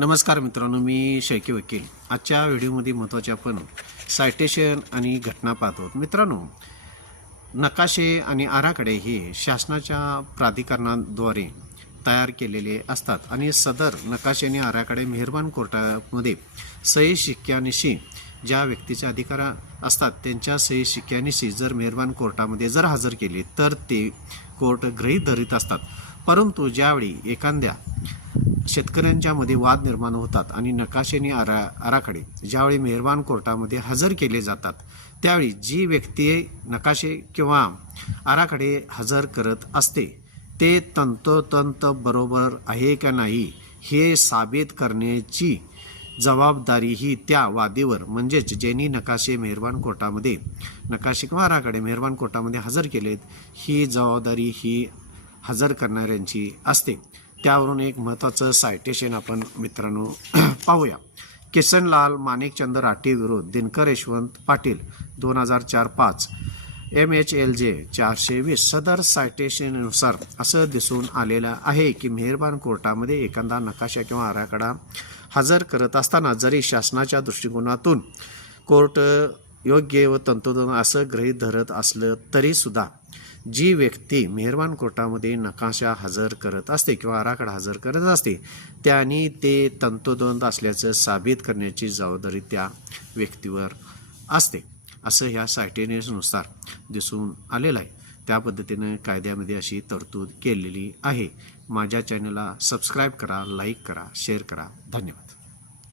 नमस्कार मित्रांनो, मी शैकी वकील. आजच्या व्हिडिओमध्ये महत्त्वाचे आपण सायटेशन आणि घटना पाहतो. मित्रांनो, नकाशे आणि आराखडे हे शासनाच्या प्राधिकरणाद्वारे तयार केलेले असतात आणि सदर नकाशे आणि आराखडे मेहरबान कोर्टामध्ये सही शिक्क्यानिशी ज्या व्यक्तीचे अधिकार असतात त्यांच्या सही शिक्क्यानिशी जर मेहरबान कोर्टामध्ये जर हजर केले तर ते कोर्ट गृहीत धरीत असतात. परंतु ज्यावेळी एखाद्या शेतकऱ्यांच्या मध्ये वाद निर्माण होतात आणि नकाशे आणि आराखडे ज्यावेळी मेहरबान कोर्टामध्ये हजर केले जातात त्यावेळी जी व्यक्ती नकाशे किंवा आराखडे हजर करत असते ते तंतोतंत बरोबर आहे का नाही हे साबित करण्याची जबाबदारी ही त्या वादीवर म्हणजेच ज्यांनी नकाशे मेहरबान कोर्टामध्ये नकाशे किंवा आराखडे मेहरबान कोर्टामध्ये हजर केलेत ही जबाबदारी ही हजर करणाऱ्यांची असते. त्यावरून एक महत्त्वाचं सायटेशन आपण मित्रांनो पाहूया. किसनलाल माणिकचंद राठी विरुद्ध दिनकर यशवंत पाटील 2004-5 MHLJ 420. सदर सायटेशननुसार असं दिसून आलेलं आहे की मेहरबान कोर्टामध्ये एखादा नकाशा किंवा आराखडा हजर करत असताना जरी शासनाच्या दृष्टिकोनातून कोर्ट योग्य व तंतोतंत असं गृहीत धरत असलं तरीसुद्धा जी व्यक्ती मेहरबान कोर्टामध्ये नकाशा हजर करत असते किंवा आराखडा हजर करत असते त्यांनी ते तंतोतंत असल्याचं साबित करण्याची जबाबदारी त्या व्यक्तीवर असते असं ह्या सायटेशननुसार दिसून आलेलं आहे. त्या पद्धतीनं कायद्यामध्ये अशी तरतूद केलेली आहे. माझ्या चॅनलला सबस्क्राईब करा, लाईक करा, शेअर करा. धन्यवाद.